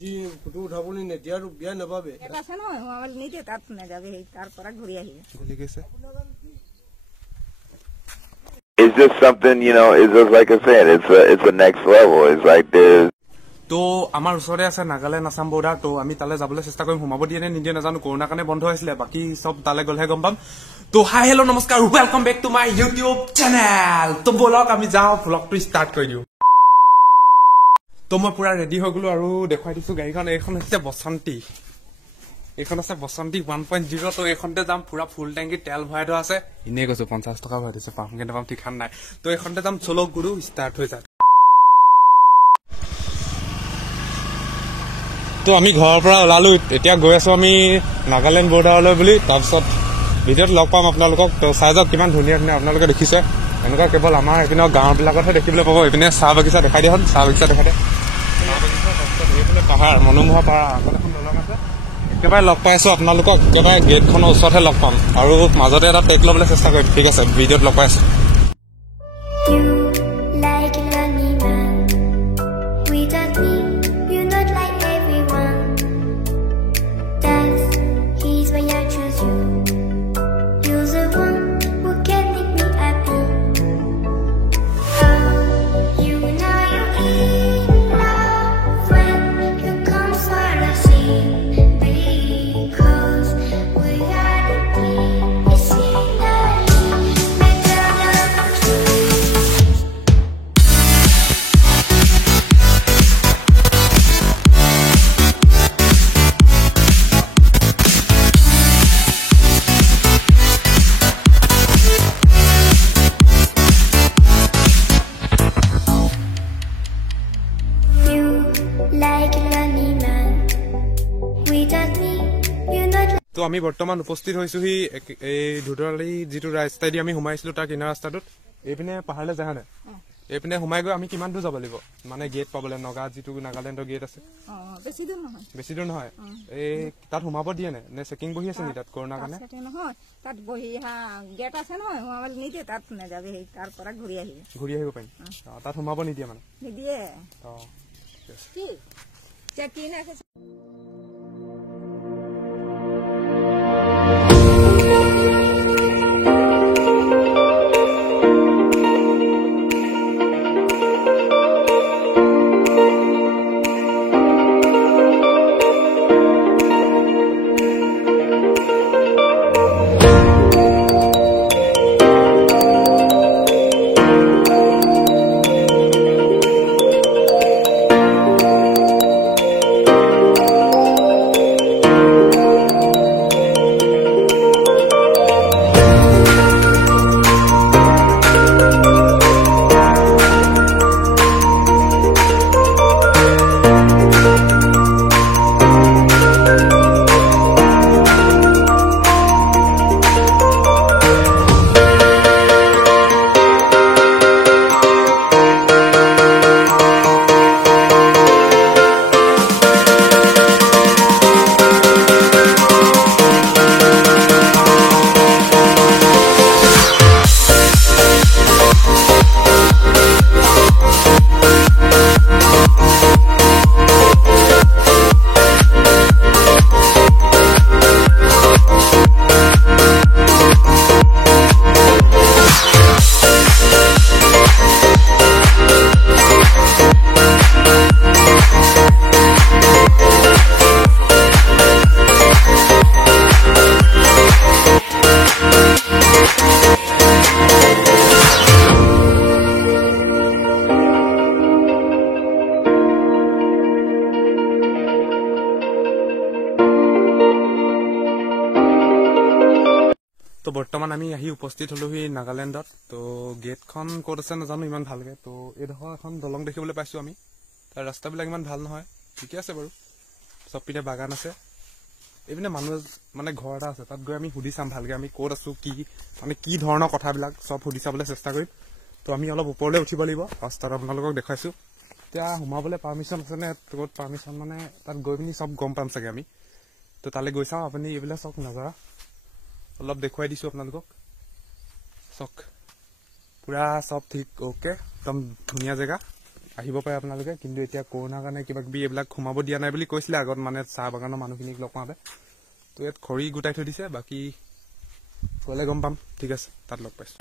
जी photo उठाबले नेदिया रु बिया नबाबे এটা আছে নহয় মোবাইল নিতে তাত না যাবে তার পরে ঘুরে আহিবে গুলি গৈছে It's just something, you know, it's just like I said, it's a next level. It's like there's তো আমাৰ ওচৰতে আছে নাগালেণ্ড আসাম বৰ্ডাৰ তো আমি তালে যাবলৈ চেষ্টা কৰিম সোমাব দিয়ে নে নিদিয়ে নাজানো কৰোনা কাৰণে বন্ধ হৈছিলে বাকি সব তালে গ'লেহে গম পাম তো হাই হেল্ল' নমস্কাৰ welcome back to my YouTube channel তো বলক আমি যাওঁ ব্লগটো ষ্টাৰ্ট কৰি দিওঁ তো মই পুৰা ৰেডি হৈ গলো আৰু দেখুৱাই দিছো গাড়ীখন এইখন হৈছে বসন্তী এইখন আছে বসন্তী 1.0 তো এইখনতে যাম পুৰা ফুল টেংকি তেল ভৰাই থোৱা আছে ইনে কৈছো 50 টকা ভৰাই দিছে পাম কিন্তু পাম ঠিকান নাই তো এইখনতে যাম চলো গুৰু ষ্টাৰ্ট হৈ যায় তো আমি ঘৰৰ পৰা ওলালো এতিয়া গৈ আছো আমি নাগালেণ্ড বৰ্ডাৰলৈ বুলি তাৰপিছত ভিডিঅ'ত লগ পাম আপোনালোকক তো চাই যাওক কিমান ধুনীয়া ধুনীয়া আপোনালোকে দেখিছে এনেকুৱা কেৱল আমাৰ এইপিনে গাঁওবিলাকতহে দেখিবলৈ পাব এইপিনে চাহ বাগিচা দেখাই দিয়া হ'ল চাহ বাগিচা দেখাই দিয়ে এইপিনে পাহাৰ মনোমোহা পাহাৰ আগত এখন দলং আছে একেবাৰে লগ পাই আছো আপোনালোকক একেবাৰে গেটখনৰ ওচৰতহে লগ পাম আৰু মাজতে এটা টেক ল'বলৈ চেষ্টা কৰিম ঠিক আছে ভিডিঅ'ত লগ পাই আছো তো আমি বৰ্তমান উপস্থিত হৈছোহি এই ধুধৰালি যিটো ৰাস্তাইদি আমি সোমাইছিলো তাৰ কিনাৰ ৰাস্তাটোত এইপিনে পাহাৰলৈ যায় নে এইপিনে সোমাই গৈ আমি কিমান দূৰ যাব লাগিব মানে গেট পাবলৈ নগা যিটো নাগালেণ্ডৰ গেট আছে বেছি দূৰ নহয় এই তাত সোমাব দিয়ে নে চেকিং বহি আছে নি তাত কৰোণাৰ কাৰণে নহয় তাত বহি গেট আছে নহয় মোবাইল নিতে তাত না যাবে তার পরে ঘুরে আহিব পাৰিম তাত সোমাব নিদিয়ে মানে নিদিয়ে অ কি চেকিং আছে তো বৰ্তমান আমি আহি উপস্থিত হলোহি নাগালেণ্ডত তো গেটখন ক'ত আছে নাজানো ইমান ভালকে তো এইডোখৰ এখন দলং দেখিবলৈ পাইছো আমি তাৰ ৰাস্তাবিলাক ইমান ভাল নহয় ঠিকে আছে বাৰু সব পিনে বাগান আছে এইপিনে মানুহ মানে ঘৰ এটা আছে তাত গৈ আমি সুধি চাম ভালকে আমি ক'ত আছো কি মানে কি ধৰণৰ কথাবিলাক সব সুধি চাবলৈ চেষ্টা কৰিম তো আমি অলপ ওপৰলৈ উঠিব লাগিব ৰাস্তাত আপোনালোকক দেখাইছো এতিয়া সোমাবলৈ পাৰ্মিশ্যন আছে নে ক'ত পাৰ্মিশ্যন মানে তাত গৈ পিনি সব গম পাম চাগে আমি তো তালৈ গৈ চাওঁ আপুনি এইবিলাক চক নাযাৰা অলপ দেখুৱাই দিছো আপোনালোকক চক পুৰা সব ঠিক ওকে একদম ধুনীয়া জেগা আহিব পাৰে আপোনালোকে, কিন্তু এতিয়া কৰোণাৰ কাৰণে কিবা কিবি এইবিলাক সোমাব দিয়া নাই বুলি কৈছিলে আগত, মানে চাহ বাগানৰ মানুহখিনিক লগ পাওঁতে। তো ইয়াত খৰি গোটাই থৈ দিছে, বাকী গ'লে গম পাম। ঠিক আছে, তাত লগ পাইছোঁ।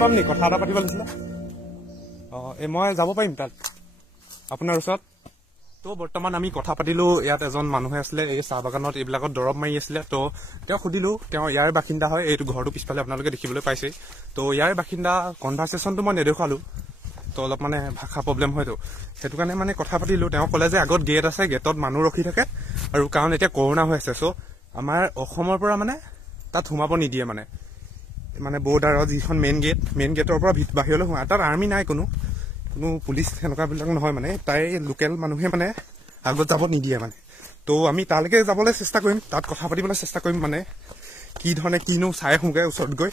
পাম নি কথা এটা পাতিব লাগিছিলে? মই যাব পাৰিম তাত আপোনাৰ ওচৰত? তো বৰ্তমান আমি কথা পাতিলো, ইয়াত এজন মানুহে আছিলে এই চাহ বাগানত এইবিলাকত দৰৱ মাৰি আছিলে। তো তেওঁ সুধিলো, তেওঁ ইয়াৰ বাসিন্দা হয়, এইটো ঘৰটো পিছফালে আপোনালোকে দেখিবলৈ পাইছেই। তো ইয়াৰ বাসিন্দা, কনভাৰ্চেশ্যনটো মই নেদেখুৱালো, তো অলপ মানে ভাষা প্ৰব্লেম হয়তো, সেইটো কাৰণে মানে কথা পাতিলো। তেওঁ ক'লে যে আগত গেট আছে, গেটত মানুহ ৰখি থাকে, আৰু কাৰণ এতিয়া কৰোণা হৈ আছে, চ' আমাৰ অসমৰ পৰা মানে তাত সোমাব নিদিয়ে, মানে বৰ্ডাৰৰ যিখন মেইন গেটৰ পৰা বাহিৰলৈ সোমায়। তাত আৰ্মি নাই, কোনো পুলিচ সেনেকুৱাবিলাক নহয়, মানে তাই লোকেল মানুহে মানে আগত যাব নিদিয়ে মানে। তো আমি তালৈকে যাবলৈ চেষ্টা কৰিম, তাত কথা পাতিবলৈ চেষ্টা কৰিম, মানে কি ধৰণে কিনো চাই আহোঁগৈ ওচৰত গৈ।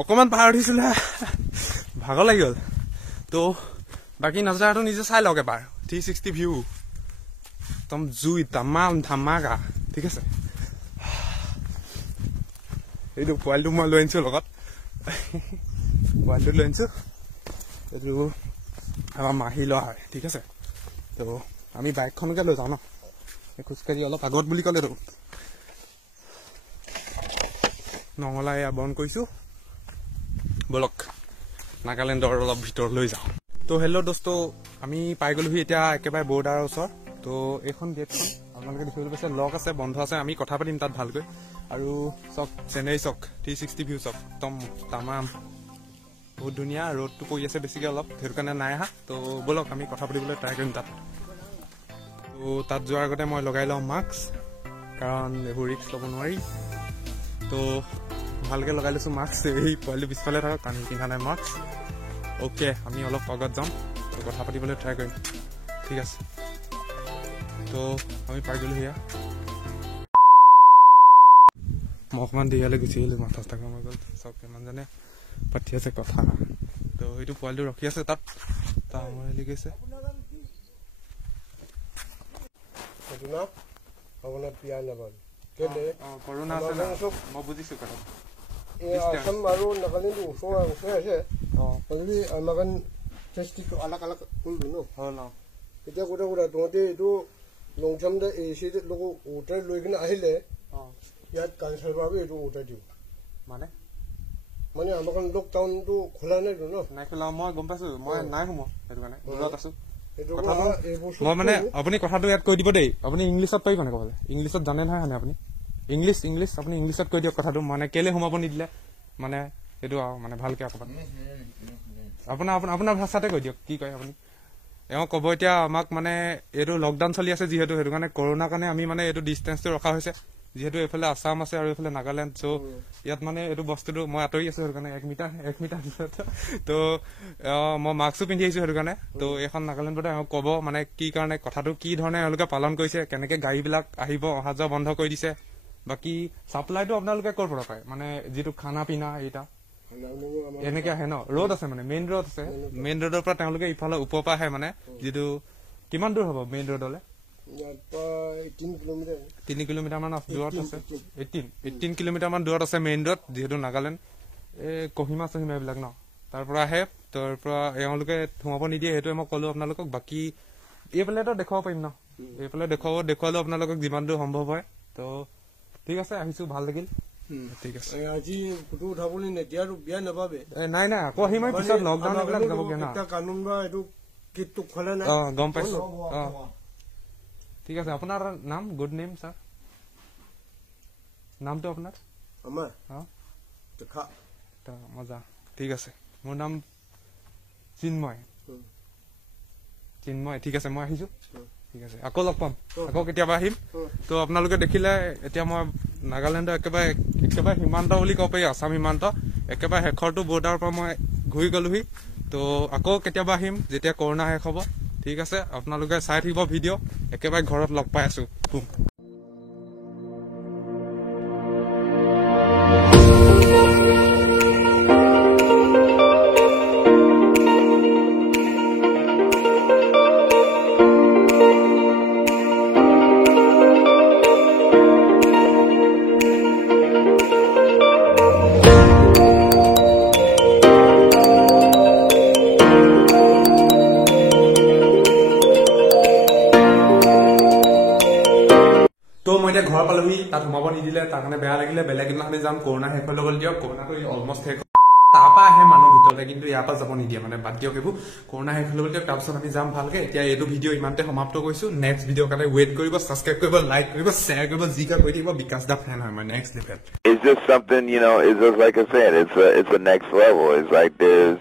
অকণমান পাহাৰ উঠিছিলে, ভাগৰ লাগি গ'ল। তো বাকী নজাৰাটো নিজে চাই লওক এবাৰ, 360 ভিউ, একদম জুই তামাম ধামাকা। ঠিক আছে, এইটো পোৱালিটো মই লৈ আনিছোঁ লগত, পোৱালিটো লৈ আনিছোঁ, এইটো আমাৰ মাহী লোৱা হয়। ঠিক আছে, তো আমি বাইকখনকে লৈ যাওঁ ন, খোজকাঢ়ি অলপ আগত বুলি ক'লেতো নঙলা এয়া বন্ধ কৰিছোঁ, বলক নাগালেণ্ডৰ অলপ ভিতৰত লৈ যাওঁ। তো হেল্ল' দোস্ত, আমি পাই গ'লোহি এতিয়া একেবাৰে বৰ্ডাৰৰ ওচৰত। তো এইখন গেটখন আপোনালোকে দেখিবলৈ পাইছে, লক আছে, বন্ধ আছে। আমি কথা পাতিম তাত ভালকৈ। আৰু চক চেনেৰী চক 360 ভিউ চক, একদম তামাম, বহুত ধুনীয়া। ৰ'দটো পৰি আছে বেছিকৈ অলপ, সেইটো কাৰণে নাই অহা। তো ব'লক আমি কথা পাতিবলৈ ট্ৰাই কৰিম তাত। তো তাত যোৱাৰ আগতে মই লগাই লওঁ মাস্ক, কাৰণ এইবোৰ ৰিস্ক ল'ব নোৱাৰি। তো ভালকৈ লগাই লৈছোঁ মাস্ক, এই পোৱালিটো পিছফালে থাকক, কাৰণ পিন্ধা নাই মাস্ক। অ'কে, আমি অলপ আগত যাম, তো কথা পাতিবলৈ ট্ৰাই কৰিম। ঠিক আছে, তো আমি পাই গ'লো সেয়া। মই অকণমান দেৰিয়ালৈ গুচি আহিলোঁ, মাথা চাথা কাম হৈ গ'ল। চব কিমানজনে পাতি আছে কথা। তো এইটো পোৱালিটো ৰখি আছে তাত, ডাঙৰ হেলি গৈছে। কৰোণা আছে ন, মই বুজিছোঁ কথা। আসাম আৰু নাগালেণ্ড ওচৰে আছে, আমাৰ ডিষ্ট্ৰিক্টটো আলাগ আলাগ কৰিলো ন। এতিয়া কথা তহঁতে এইটো লং টাৰ্ম উঠাই লৈ কিনে আহিলে, ইয়াত কালচাৰ বাবে এইটো উঠাই দিওঁ, মানে আমাৰ লকডাউনটো খোলা নাইতো ন। নাই খোলা, মই গম পাইছোঁ, মই নাই সোমোৱা, সেইটো কাৰণে দূৰত আছোঁ। মই মানে আপুনি কথাটো ইয়াত কৈ দিব দেই, আপুনি ইংলিছত পাৰিব নে ক'বলৈ? ইংলিছত জানে নহয় হয়নে আপুনি? ইংলিছ আপুনি ইংলিছত কৈ দিয়ক কথাটো, মানে কেলে সোমাব নিদিলে, মানে সেইটো আৰু মানে ভালকে অকণমান আপোনাৰ ভাষাতে কৈ দিয়ক, কি কয় আপুনি। এওঁ ক'ব এতিয়া আমাক, মানে এইটো লকডাউন চলি আছে যিহেতু, সেইটো কাৰণে কৰোণাৰ কাৰণে আমি মানে এইটো ডিষ্টেঞ্চটো ৰখা হৈছে, যিহেতু এইফালে আছাম আছে আৰু এইফালে নাগালেণ্ড। চ' ইয়াত মানে এইটো বস্তুটো মই আঁতৰি আছোঁ, সেইটো কাৰণে 1 মিটাৰ তো মই মাস্কো পিন্ধি আহিছোঁ সেইটো কাৰণে। তো এইখন নাগালেণ্ডতে এওঁ ক'ব মানে কি কাৰণে, কথাটো কি ধৰণে এওঁলোকে পালন কৰিছে, কেনেকে গাড়ীবিলাক আহিব অহা যোৱা বন্ধ কৰি দিছে। বাকী চাপ্লাইটো আপোনালোকে ক'ৰ পৰা পায়, মানে যিটো খানা পিনা এইটা এনেকে আহে ন? ৰোড আছে, মানে মেইন ৰোড আছে, মেইন ৰোডৰ পৰা তেওঁলোকে ইফালে ওপৰৰ পৰা আহে, মানে যিটো কিমান দূৰ হ'ব মেইন ৰোডলৈ? 3 কিলোমিটাৰ মান দূৰত আছে, 18 কিলোমিটাৰ মান দূৰত আছে মেইন ৰোড, যিহেতু নাগালেণ্ড। এই কহিমা চহিমা এইবিলাক ন, তাৰ পৰা আহে, তাৰ পৰা এওঁলোকে সোমাব নিদিয়ে, সেইটোৱে মই ক'লো আপোনালোকক। বাকী এইফালেতো দেখুৱাব পাৰিম ন, এইফালে দেখুৱালেও আপোনালোকক যিমান দূৰ সম্ভৱ হয়। তো ঠিক আছে, আহিছোঁ, ভাল লাগিল। ঠিক আছে, আজি ফটো উঠাবলৈ নিদিয়ে আৰু বিয়া নাপাবে। নাই আকৌ আহিম, পিছত লকডাউন এইবিলাক যাবগে না, কানুন বা এইটো গেটটো খোলা নাই। গম পাইছোঁ। ঠিক আছে, আপোনাৰ নাম? গুড নেম ছাৰ, নামটো আপোনাৰ? আমাৰ মজা। ঠিক আছে, মোৰ নাম চিন্ময়। ঠিক আছে, মই আহিছোঁ। ঠিক আছে, আকৌ লগ পাম, আকৌ কেতিয়াবা আহিম। তো আপোনালোকে দেখিলে এতিয়া মই নাগালেণ্ডৰ একেবাৰে সীমান্ত বুলি ক'ব পাৰি, আছাম সীমান্ত একেবাৰে শেষৰটো বৰ্ডাৰৰ পৰা মই ঘূৰি গ'লোহি। তো আকৌ কেতিয়াবা আহিম যেতিয়া কৰোণা শেষ হ'ব। ঠিক আছে, আপোনালোকে চাই থাকিব ভিডিঅ', একেবাৰে ঘৰত লগ পাই আছো। তো মই এতিয়া ঘৰ পালোহি, তাত সোমাব নিদিলে, তাৰ কাৰণে বেয়া লাগিলে। বেলেগ দিনাখনি যাম, কৰোণা শেষ হৈ গ'ল দিয়ক, কৰোণাটো অলমষ্ট শেষ। তাৰপৰা আহে মানুহ ভিতৰতে, কিন্তু ইয়াৰ পৰা যাব নিদিয়ে, মানে বাদ দিয়ক এইবোৰ। কৰোণা শেষ হৈ গ'ল দিয়ক, তাৰপিছত আমি যাম ভালকে। এতিয়া এইটো ভিডিঅ' ইমানতে সমাপ্ত কৰিছো। নেক্সট ভিডিঅ'ৰ কাৰণে ৱেইট কৰিব, ছাবস্ক্ৰাইব কৰিব, লাইক কৰিব, শ্বেয়াৰ কৰিব, যি কৰি থাকিব। বিকাশ দা ফেন হয় মই, next level. It's just something, it's just like I said, it's a next level. It's like there's